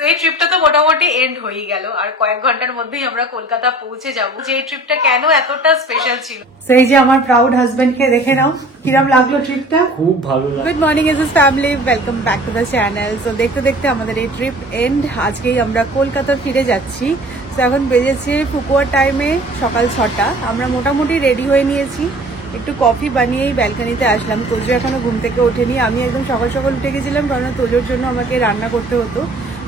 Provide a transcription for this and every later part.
তো এই ট্রিপটা তো মোটামুটি এন্ড হয়ে গেল, আর কয়েক ঘন্টার মধ্যেই আমরা কলকাতা পৌঁছে যাব। যে এই ট্রিপটা কেন এতটা স্পেশাল ছিল, সেই যে আমার প্রাউড হাজবেন্ড কে দেখে নাও কিরম লাগলো ট্রিপটা। খুব ভালো লাগলো। Good morning SS family, welcome back to the channel. তো দেখতে দেখতে আমাদের এই ট্রিপ এন্ড। আজকেই আমরা কলকাতা ফিরে যাচ্ছি। তো এখন বেজেছে ফুকুয়ার টাইমে সকাল 6টা। আমরা মোটামুটি রেডি হয়ে নিয়েছি, একটু কফি বানিয়েই ব্যালকানিতে আসলাম। তোজো এখনো ঘুম থেকে ওঠেনি, আমি একদম সকাল সকাল উঠে গেছিলাম, কারণ তোজোর জন্য আমাকে রান্না করতে হতো।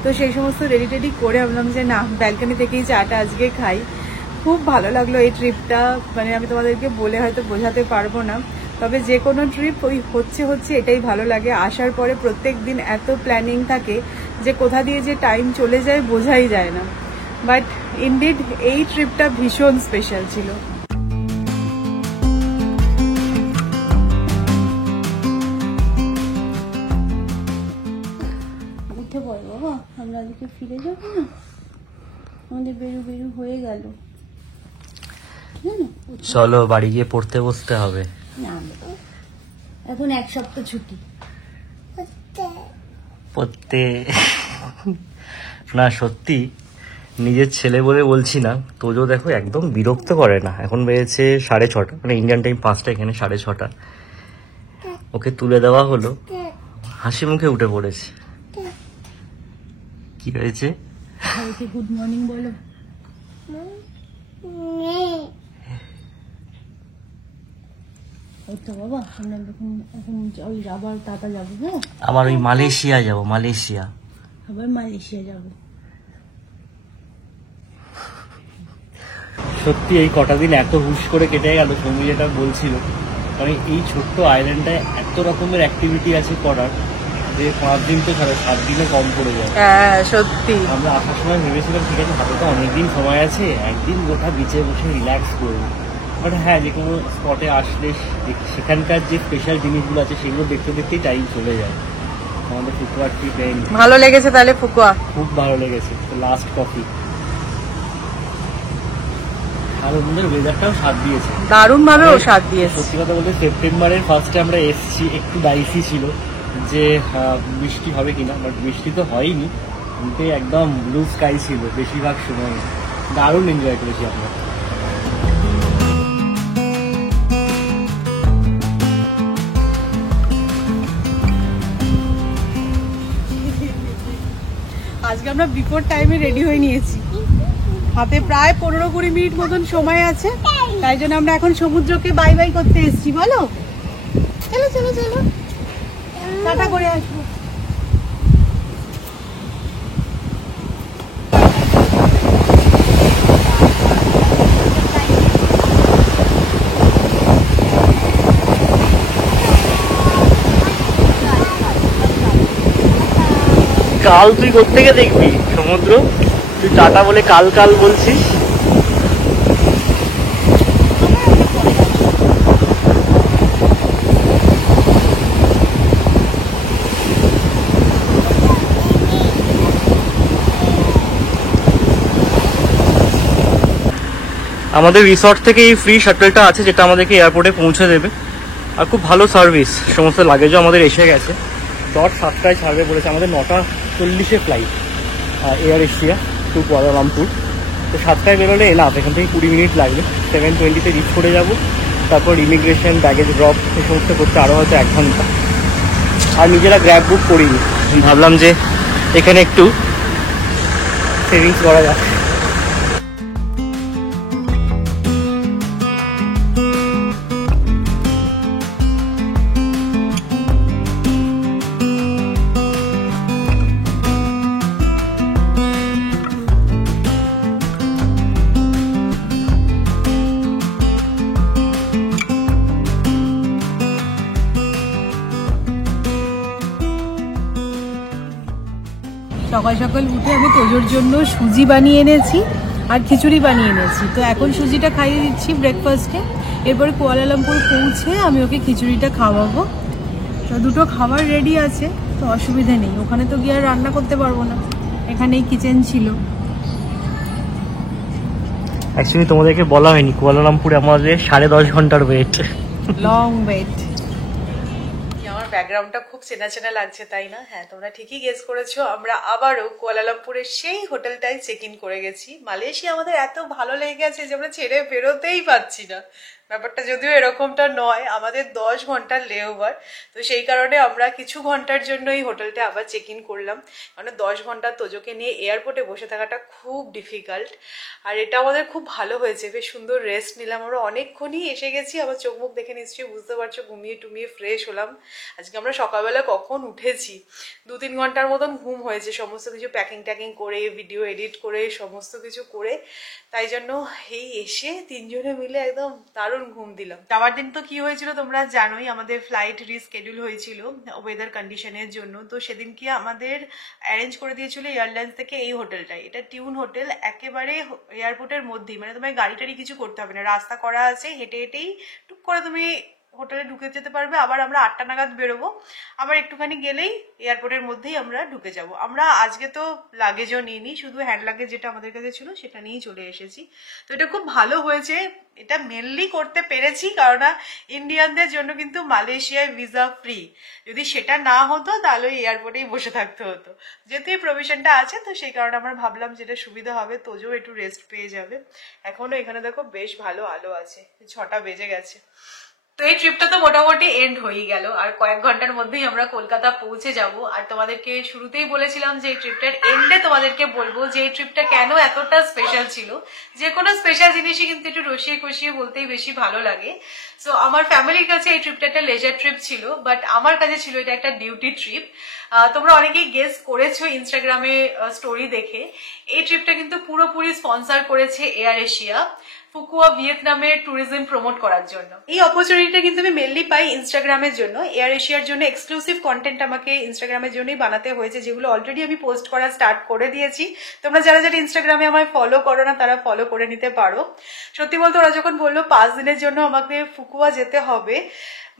তো সেই সমস্ত রেডি টেডি করে ভাবলাম যে না, ব্যালকানি থেকেই চাটা আজকে খাই। খুব ভালো লাগলো এই ট্রিপটা, মানে আমি তোমাদেরকে বলে হয়তো বোঝাতে পারবো না। তবে যে কোনো ট্রিপ ওই হচ্ছে এটাই ভালো লাগে। আসার পরে প্রত্যেক দিন এত প্ল্যানিং থাকে যে কোথা দিয়ে যে টাইম চলে যায় বোঝাই যায় না। বাট ইনডিড এই ট্রিপটা ভীষণ স্পেশাল ছিল। উঠে পড়ো বাবা, আমরা আজকে ফিরে যাবো না, আমাদের বেরু হয়ে গেল। চলো বাড়ি গিয়ে পড়তে বসতে হবে। না, এখন এক সপ্তাহ ছুটি পড়তে না, সত্যি নিজের ছেলে বলে বলছি না। তোজো দেখো একদম বিরক্ত করে না। এখন বেজেছে 6:30, মানে ইন্ডিয়ান টাইম 5টা, এখানে 6:30। ওকে তুলে দেওয়া হলো, হাসি মুখে উঠে পড়েছে। কি হয়েছে? গুড মর্নিং বলো। বাবা আমরা এখন ওই আবার টাটা যাবো। হ্যাঁ, আবার ওই মালয়েশিয়া যাব, মালয়েশিয়া আবার মালয়েশিয়া যাবো। সত্যি এই কটা দিন এত হুশ করে কেটে গেল। সৌমি যেটা বলছিল, মানে এই ছোট্ট আইল্যান্ডে এত রকমের অ্যাক্টিভিটি আছে করার, যে 5 দিন তো ছাড়া 7 দিনে কম পড়ে যায়। হ্যাঁ সত্যি, আমরা আসার সময় ভেবেছিলাম ঠিক আছে হাতে তো অনেকদিন সময় আছে, একদিন গোটা বিচে বসে রিল্যাক্স করবো। বাট হ্যাঁ, যে কোনো স্পটে আসলে সেখানকার যে স্পেশাল জিনিসগুলো আছে সেগুলো দেখতে দেখতেই টাইম চলে যায়। আমাদের ফুকুয়া ট্রিপ ভালো লেগেছে তাহলে? ফুকুয়া খুব ভালো লেগেছে। লাস্ট কফি, আর ওদের ওয়েদারটাও সাথ দিয়েছে, দারুণ ভাবে ও সাথ দিয়েছে। সত্যি কথা বলতে সেপ্টেম্বরের ফার্স্টে আমরা এসেছি, একটু ডাইসি ছিল যে বৃষ্টি হবে কিনা, বাট বৃষ্টি তো হয়নি। কিন্তু একদম ব্লু স্কাই ছিল বেশিরভাগ সময়। দারুণ এনজয় করেছি আমরা। আজকে আমরা বিফোর টাইমে রেডি হয়ে নিয়েছি, হাতে প্রায় 15-20 মিনিট মতন সময় আছে। তাই জন্য আমরা এখন সমুদ্রকে বাই বাই করতে এসেছি। বলো, চলো চলো চলো, টাটা করে আসবো। কাল তুই কোত্থেকে দেখবি সমুদ্র? তুই টাটা বলে কাল কাল বলছিস। আমাদের রিসর্ট থেকে এই ফ্রি শাটলটা আছে, যেটা আমাদেরকে এয়ারপোর্টে পৌঁছে দেবে। আর খুব ভালো সার্ভিস, সমস্ত লাগেজও আমাদের এসে গেছে। 7টায় ছাড়বে বলেছে। আমাদের 9:40 flight air Asia two Kuala Lumpur. তো 7টায় বেরোলে এনাফ, এখান থেকে 20 মিনিট লাগবে। 7:20 রিচ করে যাব। তারপর ইমিগ্রেশন, ব্যাগেজ ড্রপ এই সমস্ত করতে আরও হয়তো 1 ঘন্টা। আর নিজেরা গ্র্যাব বুক করিনি, ভাবলাম যে এখানে একটু সেভিংস করা যাক। সকাল সকাল উঠে আমি তোজোর জন্য সুজি বানিয়ে এনেছি আর খিচুড়ি বানিয়ে এনেছি। তো এখন সুজিটা খাইয়ে দিচ্ছি ব্রেকফাস্টে। এরপরে কুয়ালালামপুর পৌঁছে আমি ওকে খিচুড়িটা খাওয়াবো। তো দুটো খাবার রেডি আছে, তো অসুবিধা নেই। ওখানে তো গিয়ে আর রান্না করতে পারবো না, এখানেই কিচেন ছিল। অ্যাকচুয়ালি তোমাদেরকে বলা হয়নি, কুয়ালালামপুরে আমাদের 10.5 ঘন্টার ওয়েট, লং ওয়েট। আমার ব্যাকগ্রাউন্ডটা খুব চেনা চেনা লাগছে তাই না? হ্যাঁ, তোমরা ঠিকই গেস করেছো, আমরা আবারও কুয়ালালামপুরের সেই হোটেলটায় চেক ইন করে গেছি। মালয়েশিয়া আমাদের এত ভালো লেগে গেছে যে আমরা ছেড়ে বেরোতেই পারছি না। ব্যাপারটা যদিও এরকমটা নয়, আমাদের 10 ঘন্টার লেওভার, তো সেই কারণে আমরা কিছু ঘন্টার জন্য এই হোটেলটা আবার চেক ইন করলাম। মানে 10 ঘন্টা তোজোকে নিয়ে এয়ারপোর্টে বসে থাকাটা খুব ডিফিকাল্ট, আর এটা আমাদের খুব ভালো হয়েছে, বেশ সুন্দর রেস্ট নিলাম। আমরা অনেকক্ষণই এসে গেছি, আবার চোখ মুখ দেখে নিশ্চয়ই বুঝতে পারছো, ঘুমিয়ে টুমিয়ে ফ্রেশ হলাম। আজকে আমরা সকালবেলা কখন উঠেছি, 2-3 ঘন্টার মতন ঘুম হয়েছে, সমস্ত কিছু প্যাকিং ট্যাকিং করে, ভিডিও এডিট করে, সমস্ত কিছু করে। তাই জন্য এই এসে 3 জনে মিলে একদম দারুণ ঘুম দিলাম। যাওয়ার দিন তো কি হয়েছিল তোমরা জানোই, আমাদের ফ্লাইট রিস্কেডিউল হয়েছিল ওয়েদার কন্ডিশনের জন্য। তো সেদিন কি আমাদের অ্যারেঞ্জ করে দিয়েছিল এয়ারলাইন্স থেকে এই হোটেলটাই। এটা টিউন হোটেল, একেবারে এয়ারপোর্টের মধ্যেই, মানে তোমার গাড়ি টাড়ি কিছু করতে হবে না, রাস্তা করা আছে, হেঁটে হেঁটেই টুক করে তুমি হোটেলে ঢুকে যেতে পারবে। আবার আমরা 8টা নাগাদ বেরোবো, আবার একটুখানি গেলেই এয়ারপোর্টের মধ্যেই আমরা ঢুকে যাব। আমরা আজকে তো লাগেজও নিইনি, শুধু হ্যান্ড লাগেজ যেটা আমাদের কাছে ছিল সেটা নিয়েই চলে এসেছি। তো এটা খুব ভালো হয়েছে, এটা মেনলি করতে পেরেছি কারণ ইন্ডিয়ানদের জন্য কিন্তু মালয়েশিয়ায় ভিসা ফ্রি। যদি সেটা না হতো তাহলে এয়ারপোর্টেই বসে থাকতে হতো। যেহেতু এই প্রভিশনটা আছে তো সেই কারণে আমরা ভাবলাম যেটা সুবিধা হবে, তোজো একটু রেস্ট পেয়ে যাবে। এখনো এখানে দেখো বেশ ভালো আলো আছে, 6টা বেজে গেছে। তো এই ট্রিপটা তো মোটামুটি এন্ড হয়ে গেল, আর কয়েক ঘন্টার মধ্যেই আমরা কলকাতা পৌঁছে যাব। আর তোমাদেরকে শুরুতেই বলেছিলাম যে এই ট্রিপটার এন্ডে তোমাদেরকে বলবো যে এই ট্রিপটা কেন এতটা স্পেশাল ছিল। যে কোনো স্পেশাল জিনিসই কিন্তু একটু রসিয়ে কষিয়ে বলতেই বেশি ভালো লাগে। সো আমার ফ্যামিলির কাছে এই ট্রিপটা একটা লেজার ট্রিপ ছিল, বাট আমার কাছে ছিল এটা একটা ডিউটি ট্রিপ। তোমরা অনেকেই গেস করেছো ইনস্টাগ্রামে স্টোরি দেখে। এই ট্রিপটা কিন্তু পুরোপুরি স্পন্সর করেছে এয়ার এশিয়া ফুকুয়া ভিয়েতনামের ট্যুরিজম প্রমোট করার জন্য। এই অপরচুনিটিটা কিন্তু আমি মেনলি পাই ইনস্টাগ্রামের জন্য। এয়ার এশিয়ার জন্য এক্সক্লুসিভ কন্টেন্ট আমাকে ইনস্টাগ্রামের জন্যই বানাতে হয়েছে, যেগুলো অলরেডি আমি পোস্ট করা স্টার্ট করে দিয়েছি। তোমরা যারা যারা ইনস্টাগ্রামে আমায় ফলো করো না তারা ফলো করে নিতে পারো। সত্যি বলতে ওরা যখন বললো 5 দিনের জন্য আমাকে ফুকুয়া যেতে হবে,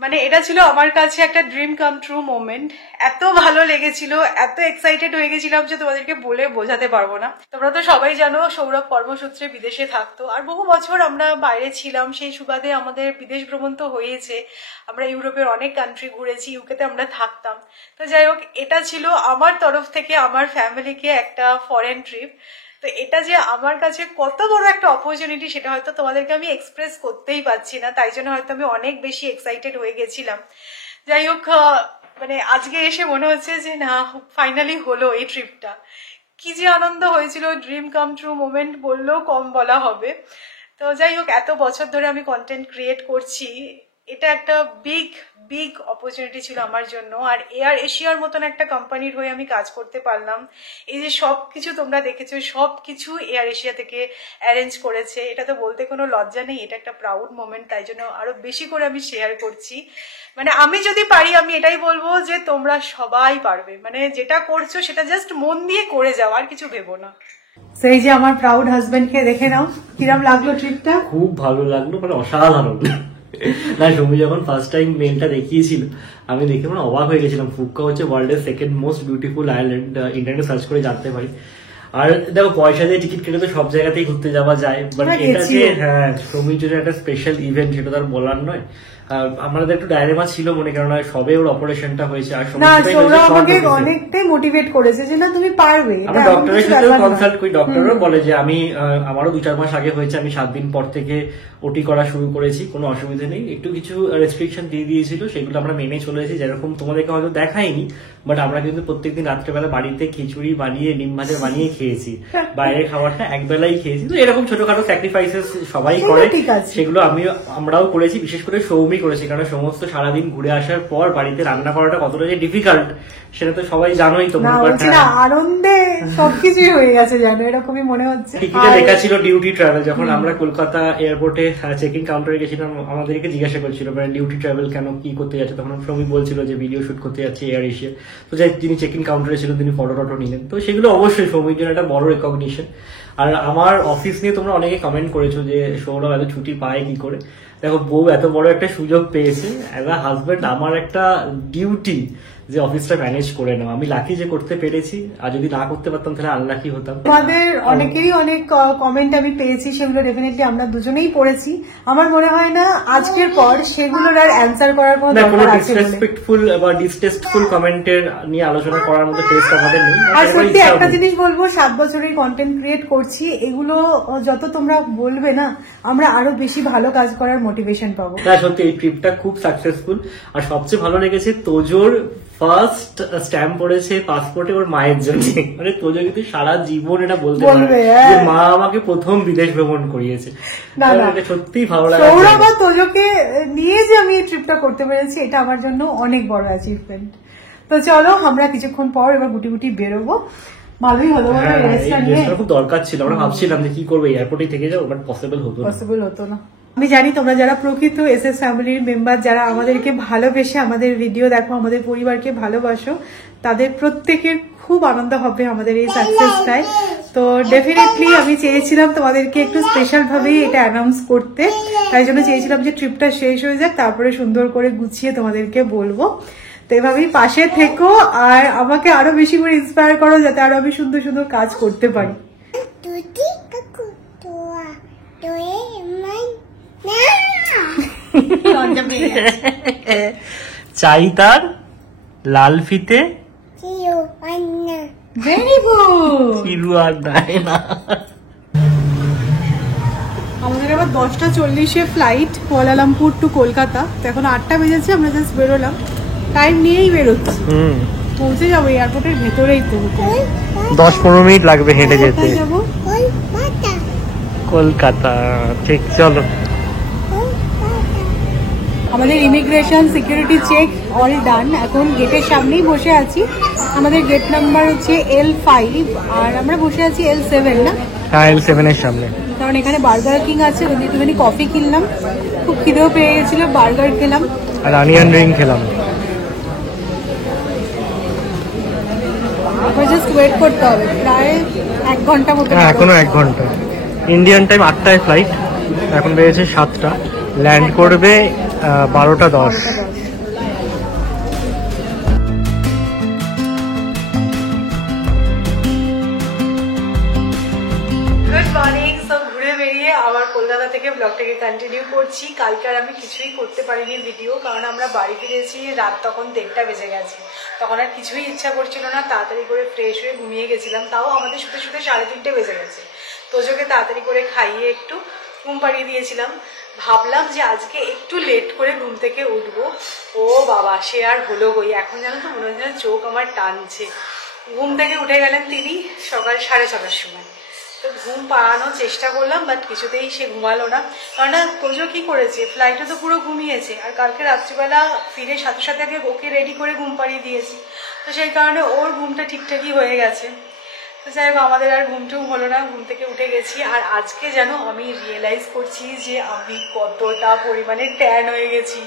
মানে এটা ছিল আমার কাছে একটা ড্রিম কাম ট্রু মোমেন্ট। এত ভালো লেগেছিল, এত এক্সাইটেড হয়ে গেছিলাম যে তোমাদেরকে বলে বোঝাতে পারবো না। তোমরা তো সবাই জানো সৌরভ কর্মসূত্রে বিদেশে থাকতো, আর বহু বছর আমরা বাইরে ছিলাম, সেই সুবাদে আমাদের বিদেশ ভ্রমণ তো হয়েছে। আমরা ইউরোপের অনেক কান্ট্রি ঘুরেছি, ইউকেতে আমরা থাকতাম। তো যাই হোক, এটা ছিল আমার তরফ থেকে আমার ফ্যামিলিকে একটা ফরেন ট্রিপ। তো এটা যে আমার কাছে কত বড় একটা অপরচুনিটি সেটা হয়তো তোমাদেরকে আমি এক্সপ্রেস করতেই পারছি না, তাই জন্য হয়তো আমি অনেক বেশি এক্সাইটেড হয়ে গেছিলাম। যাই হোক, মানে আজকে এসে মনে হচ্ছে যে না, ফাইনালি হলো এই ট্রিপটা। কি যে আনন্দ হয়েছিল, ড্রিম কাম ট্রু মোমেন্ট বললেও কম বলা হবে। তো যাই হোক, এত বছর ধরে আমি কন্টেন্ট ক্রিয়েট করছি, এটা একটা বিগ বিগ অপরচুনিটি ছিল আমার জন্য। আর এয়ার এশিয়ার মতন একটা কোম্পানির হয়ে আমি কাজ করতে পারলাম। এই যে সবকিছু তোমরা দেখেছো, সবকিছু এয়ার এশিয়া থেকে অ্যারেঞ্জ করেছে, এটা তো বলতে কোনো লজ্জা নেই, এটা একটা প্রাউড মোমেন্ট। তাই জন্য আরো বেশি করে আমি শেয়ার করছি। মানে আমি যদি পারি, আমি এটাই বলবো যে তোমরা সবাই পারবে। মানে যেটা করছো সেটা জাস্ট মন দিয়ে করে যাও, আর কিছু ভেবো না। সেই যে আমার প্রাউড হাজবেন্ডকে দেখে নাও, কিরম লাগলো ট্রিপটা? খুব ভালো লাগলো, মানে অসাধারণ। না, সৌমি যখন ফার্স্ট টাইম মেলটা দেখিয়েছিল আমি দেখে মানে অবাক হয়ে গেছিলাম। ফুক্কা হচ্ছে ওয়ার্ল্ডের 2nd মোস্ট বিউটিফুল আইল্যান্ড, ইন্টারনেটে সার্চ করে জানতে পারি। আর দেখো, পয়সা দিয়ে টিকিট কেটে তো সব জায়গাতেই ঘুরতে যাওয়া যায়, বাট এটা যে হ্যাঁ সৌমির জন্য একটা স্পেশাল ইভেন্ট, সেটা তার বলার নয়। আমাদের একটু ডায়লেমা ছিল মনে, কারণ সবে ওর অপারেশনটা হয়েছে। আর আমাকে অনেকটাই মোটিভেট করেছে যে না তুমি পারবে। আমি ডক্টরের সাথে কনসাল্ট করি, ডক্টরও বলে যে আমি আমারও 2-4 মাস আগে হয়েছে, আমি 7 দিন পর থেকে ওটি করা শুরু করেছি, কোনো অসুবিধা নেই। একটু কিছু রেস্ট্রিকশন দিয়ে দিয়েছিল, সেগুলো আমরা মেনে চলেছি। যেরকম তোমাদেরকে হয়তো দেখাইনি, বাট আমরা কিন্তু প্রত্যেকদিন রাত্রেবেলা বাড়িতে খিচুড়ি বানিয়ে, ডিম ভাজা বানিয়ে খেয়েছি, বাইরের খাবারটা একবেলাই খেয়েছি। তো এরকম ছোটখাটো স্যাক্রিফাইসেস সবাই করে, সেগুলো আমরাও করেছি, বিশেষ করে সৌমি করেছি। কারণ সমস্ত সারাদিন ঘুরে আসার পর বাড়িতে রান্না করাটা কতটা যে ডিফিকাল্ট সেটা তো সবাই জানোই। তোমরা আনন্দে সবকিছুই হয়ে গেছে জানো, এরকমই মনে হচ্ছে। টিকিটে লেখা ছিল ডিউটি ট্রাভেল। যখন আমরা কলকাতা এয়ারপোর্টে চেক ইন কাউন্টারে গেছিলাম, আমাদেরকে জিজ্ঞাসা করছিল ডিউটি ট্রাভেল কেন, কি করতে যাচ্ছে। তখন সৌমি বলছিল যে ভিডিও শুট করতে যাচ্ছে এয়ার এশিয়া। তো যাই, যিনি চেক ইন কাউন্টারে ছিলেন তিনি ফটো টটো নিলেন। তো সেগুলো অবশ্যই সৌমির জন্য একটা বড় রেকগনিশন। আর আমার অফিস নিয়ে তোমরা অনেকে কমেন্ট করেছো যে সৌরভ এত ছুটি পায় কি করে। দেখো, বউ এত বড় একটা সুযোগ পেয়েছে, অ্যাজ আ হাজবেন্ড আমার একটা ডিউটি যে অফিসটা ম্যানেজ করে নাও। আমি লাকি যে করতে পেরেছি, আর যদি না করতে পারতাম তাহলে আনলাকি হতাম। আমাদের অনেকেরই অনেক কমেন্ট আমি পেয়েছি, সেগুলো ডেফিনেটলি আমরা দুজনেই পড়েছি। আমার মনে হয় না আজকের পর সেগুলোর আর অ্যান্সার করার কোনো দরকার আছে বলে। ডিসরেসপেক্টফুল বা ডিসটেস্টফুল কমেন্টের নিয়ে আলোচনা করার মতো টেস্ট আমাদের নেই। আর সত্যি একটা জিনিস বলবো, 7 বছরের কন্টেন্ট ক্রিয়েট করছি, এগুলো যত তোমরা বলবে না, আমরা আরো বেশি ভালো কাজ করার মোটিভেশন পাবো। না সত্যি এই ট্রিপটা খুব সাকসেসফুল। আর সবচেয়ে ভালো লেগেছে তোজোর ফার্স্ট স্ট্যাম্প পড়েছে পাসপোর্টে ওর মায়ের জন্য। মানে তোজো কিন্তু সারা জীবন এটা বলতে পারবে যে মা আমাকে প্রথম বিদেশ ভ্রমণ করিয়েছে। না না, এটা সত্যিই ভালো লাগে। সৌরভ আর তোজোকে নিয়ে যে আমি এই ট্রিপটা করতে পেরেছি, এটা আমার জন্য অনেক বড় অ্যাচিভমেন্ট। তো চলো আমরা কিছুক্ষণ পর এবার গুটি গুটি বেরোবো। ভালোই হলো, রেস্টটা নিয়ে খুব দরকার ছিল। আমরা ভাবছিলাম যে কি করবো, এয়ারপোর্টে থেকে যাবো, বাট পসিবল হতো না। আমি জানি তোমরা যারা প্রকৃত এসএস ফ্যামিলির মেম্বার, যারা আমাদেরকে ভালোবেসে আমাদের ভিডিও দেখো, আমাদের পরিবারকে ভালোবাসো, তাদের প্রত্যেকের খুব আনন্দ হবে আমাদের এই সাকসেসটায়। তো ডেফিনেটলি আমি চেয়েছিলাম তোমাদেরকে একটু স্পেশাল ভাবেই এটা অ্যানাউন্স করতে, তাই জন্য চেয়েছিলাম যে ট্রিপটা শেষ হয়ে যাক, তারপরে সুন্দর করে গুছিয়ে তোমাদেরকে বলবো। তো এভাবেই পাশে থেকো আর আমাকে আরো বেশি করে ইন্সপায়ার করো, যাতে আরো আমি সুন্দর সুন্দর কাজ করতে পারি। চাই তার লাল ফিতে আমাদের আবার 10:40 ফ্লাইট কুয়ালালামপুর টু কলকাতা। তো এখন 8টা বেজেছে, আমরা জাস্ট বেরোলাম, টাইম নিয়েই বেরোচ্ছি। পৌঁছে যাবো এয়ারপোর্টের ভেতরেই তো, 10-15 মিনিট লাগবে হেঁটে যেতে। যাবো কলকাতা। ঠিক, চলো। আমাদের immigration security check all done. এখন গেটের সামনেই বসে আছি। আমাদের গেট নাম্বার হচ্ছে L5 আর আমরা বসে আছি L7 না? হ্যাঁ, L7 এর সামনে। কারণ এখানে বার্গার কিং আছে, যদি একটুখানি কফি কিনলাম, খুব খিদেও পেয়ে গেছিল, বার্গার খেলাম আর অনিয়ন রিং খেলাম। জাস্ট ওয়েট করতে হবে প্রায় 1 ঘন্টা মতো। এখনো 1 ঘন্টা। ইন্ডিয়ান টাইম 8টায় ফ্লাইট, এখন বেড়েছে 7টা, ল্যান্ড করবে 12:10। Good morning. সব ঘুরে বেরিয়ে আবার কলকাতা থেকে ব্লগটাকে কন্টিনিউ করছি। কালকে আর আমি কিছুই করতে পারিনি ভিডিও, কারণ আমরা বাড়ি ফিরেছি রাত তখন 1:30 বেজে গেছে। তখন আর কিছুই ইচ্ছা করছিল না, তাড়াতাড়ি করে ফ্রেশ হয়ে ঘুমিয়ে গেছিলাম। তাও আমাদের শুতে শুতে 3:30 বেজে গেছে। তোজোকে তাড়াতাড়ি করে খাইয়ে একটু ঘুম পাড়িয়ে দিয়েছিলাম। ভাবলাম যে আজকে একটু লেট করে ঘুম থেকে উঠবো। ও বাবা, সে আর হলো গই। এখন জানো তো মনে হচ্ছে চোখ আমার টানছে। ঘুম থেকে উঠে গেলেন তিনি সকাল 6:30টার সময়। তো ঘুম পাড়ানোর চেষ্টা করলাম, বাট কিছুতেই সে ঘুমালো না। কারণ তোজো কি করেছে, ফ্লাইটে তো পুরো ঘুমিয়েছে, আর কালকে রাত্রিবেলা ফিরে সাথে সাথে আগে ওকে রেডি করে ঘুম পাড়িয়ে দিয়েছি। তো সেই কারণে ওর ঘুমটা ঠিকঠাকই হয়ে গেছে। তো যাই হোক, আমাদের আর ঘুমটুম হলো না, ঘুম থেকে উঠে গেছি। আর আজকে যেন আমি রিয়েলাইজ করছি যে আমি কতটা পরিমাণে ট্যান হয়ে গেছি।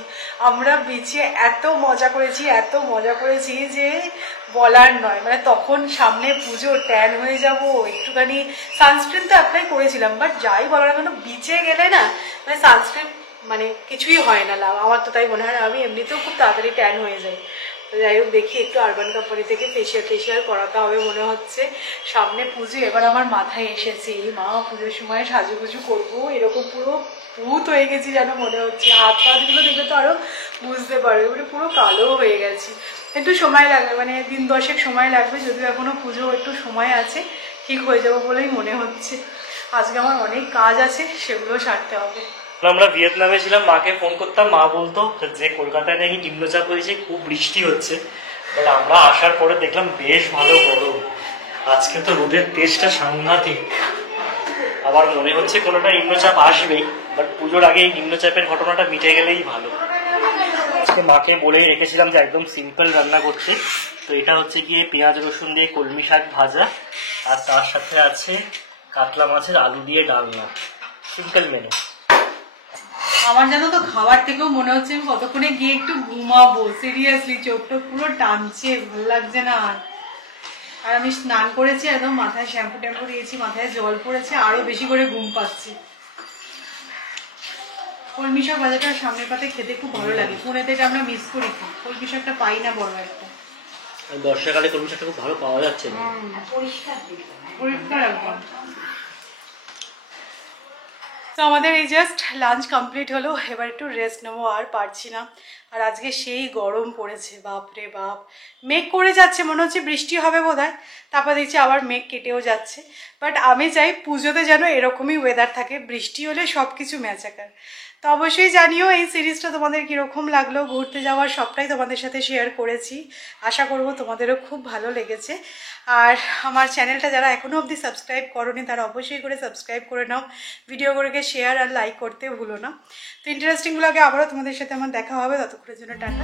আমরা বিচে এত মজা করেছি যে বলার নয়। মানে তখন সামনে পুজো, ট্যান হয়ে যাব, একটুখানি সানস্ক্রিন তো অ্যাপ্লাই করেছিলাম, বাট যাই বলার কেন বিচে গেলে না মানে সানস্ক্রিন মানে কিছুই হয় না লাভ। আমার তো তাই মনে হয়, আমি এমনিতেও খুব তাড়াতাড়ি ট্যান হয়ে যাই। তো যাই হোক, দেখি একটু আরবান কোম্পানি থেকে ফেসিয়াল করাতে হবে মনে হচ্ছে। সামনে পুজো এবার আমার মাথায় এসেছে, এই মা পুজোর সময় সাজুগুজু করবো, এরকম পুরো ভূত হয়ে গেছি যেন মনে হচ্ছে। হাত পাতগুলো দেখলে তো আরো বুঝতে পারবে, মানে পুরো কালো হয়ে গেছি। একটু সময় লাগবে, মানে 1 দিন 10 সময় লাগবে, যদিও এখনো পুজো একটু সময় আছে, ঠিক হয়ে যাবো বলেই মনে হচ্ছে। আজকে আমার অনেক কাজ আছে, সেগুলো সারতে হবে। আমরা ভিয়েতনামে ছিলাম, মাকে ফোন করতাম, মা বলতো যে কলকাতায় নাকি নিম্নচাপ হয়েছে, খুব বৃষ্টি হচ্ছে। বাট আমরা আসার পরে দেখলাম বেশ ভালো গরম। আজকে তো রোদের তেজটা সাংঘাতিক। আবার মনে হচ্ছে কোনোটা নিম্নচাপ আসবেই, বাট পুজোর আগে এই নিম্নচাপের ঘটনাটা মিটে গেলেই ভালো। আজকে মাকে বলেই রেখেছিলাম যে একদম সিম্পল রান্না করতে। তো এটা হচ্ছে গিয়ে পেঁয়াজ রসুন দিয়ে কলমি শাক ভাজা, আর তার সাথে আছে কাতলা মাছের আলু দিয়ে ডালনা। Simple menu. আমার জানো তো খাবার থেকেও মনে হচ্ছে আমি কতক্ষণে গিয়ে একটু ঘুমাবো। সিরিয়াসলি চোখটা পুরো টানছে, ভালো লাগছে না। আর আমি স্নান করেছি, একদম মাথায় শ্যাম্পু ট্যাম্পু দিয়েছি, মাথায় জল পড়েছে, আরো বেশি করে ঘুম পাচ্ছি। কলমি শাক ভাজাটা সামনের পাতে খেতে খুব ভালো লাগে। পুনেতে আমরা মিস করি, কলমি শাকটা পাই না বড় একটা। বর্ষাকালে কলমি শাকটা খুব ভালো পাওয়া যাচ্ছে না। পরিষ্কার একদম। তো আমাদের এই জাস্ট লাঞ্চ কমপ্লিট হলো, এবার একটু রেস্ট নেবো, আর পারছি না। আর আজকে সেই গরম পড়েছে, বাপ রে বাপ। মেঘ করে যাচ্ছে, মনে হচ্ছে বৃষ্টি হবে বোধহয়, তারপর দেখছি আবার মেঘ কেটেও যাচ্ছে। বাট আমি চাই পুজোতে যেন এরকমই ওয়েদার থাকে, বৃষ্টি হলে সব কিছু ম্যাচাকার। তো অবশ্যই জানিও এই সিরিজটা তোমাদের কীরকম লাগলো, ঘুরতে যাওয়ার সবটাই তোমাদের সাথে শেয়ার করেছি, আশা করব তোমাদেরও খুব ভালো লেগেছে। আর আমার চ্যানেলটা যারা এখনও অবধি সাবস্ক্রাইব করোনি তারা অবশ্যই করে সাবস্ক্রাইব করে নাও, ভিডিওগুলোকে শেয়ার আর লাইক করতে ভুলো না। তো ইন্টারেস্টিং ব্লগে আবারও তোমাদের সাথে আমার দেখা হবে, ততক্ষণের জন্য টাটা।